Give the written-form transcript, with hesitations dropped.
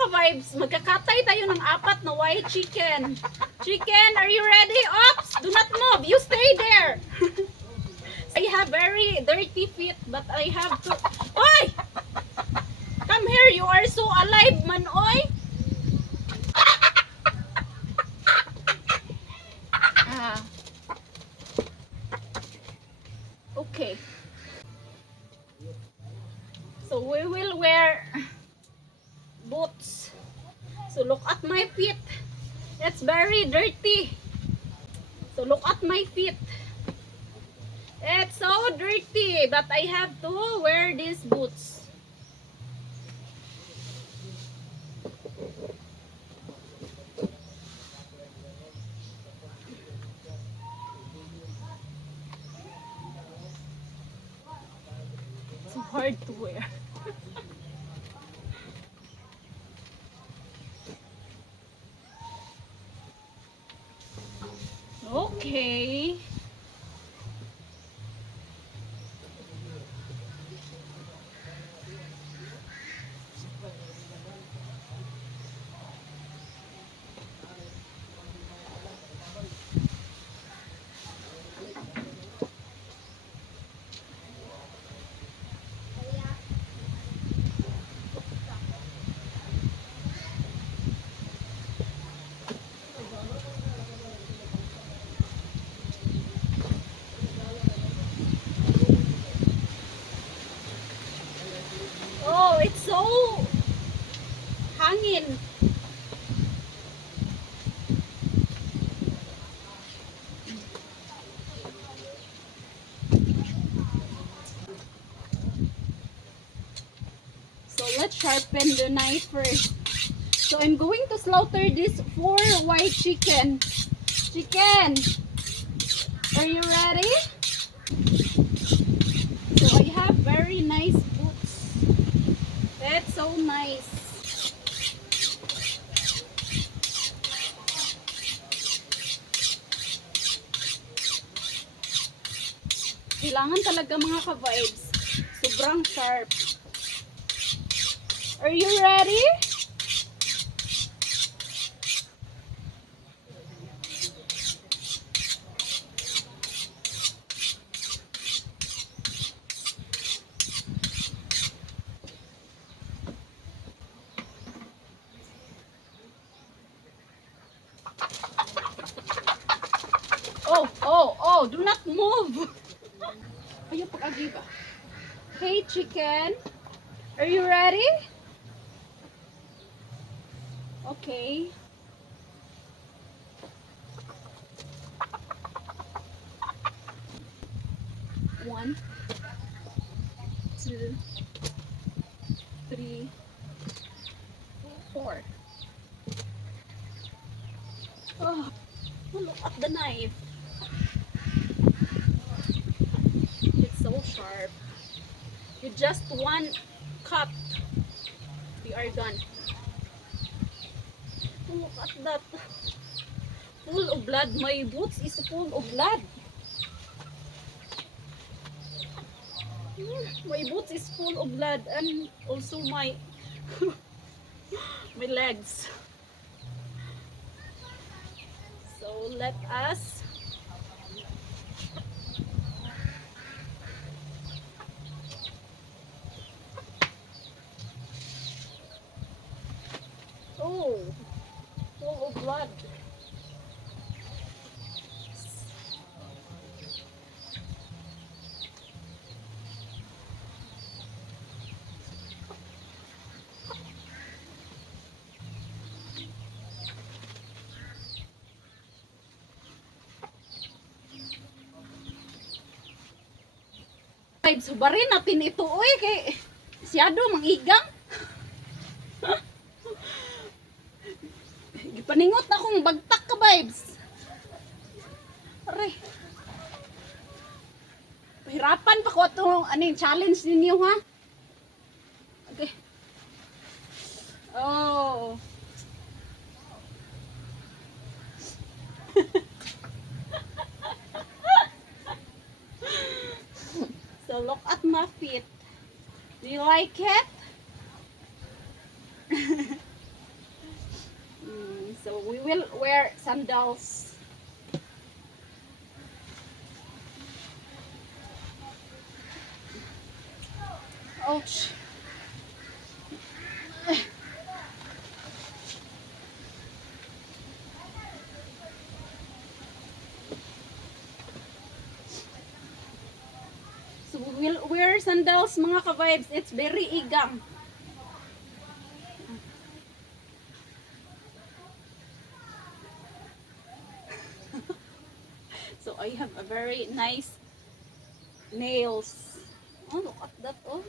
ka-vibes, magkakatay tayo ng 4 na white chicken. Chicken, are you ready? Ops, do not move. You stay there. I have very dirty feet, but I have to... Oy! Come here, you are so alive, man, oy! Ah. Okay. So we will wear boots. So look at my feet. It's very dirty. So look at my feet. It's so dirty, but I have to wear these boots. It's hard to wear. Okay. Oh, it's so hangin. So let's sharpen the knife first. So I'm going to slaughter this 4 white chicken. Chicken, are you ready? So I have very nice boots. It's so nice. Kailangan talaga mga ka-vibes. Sobrang sharp. Are you ready? Oh, do not move. Ayaw pag-agi ba? Hey chicken, are you ready? Okay. One, two, three, 4. Oh, look at the knife. It's so sharp. You just one cut, we are done. Look at that. Full of blood. My boots is full of blood. My boots is full of blood, and also my my legs. So let us oh, full of blood. Subarin natin ito, oy, kay siyado mangigang. Gipaningot na akong bagtak ka, vibes. Aray. Pahirapan pa ko itong challenge ninyo, ha? Okay. Oh. So look at my feet. Do you like it? will wear sandals. Ouch. So we will wear sandals mga ka-vibes. It's very igang. So I have a very nice nails. Oh, look at that. Oh,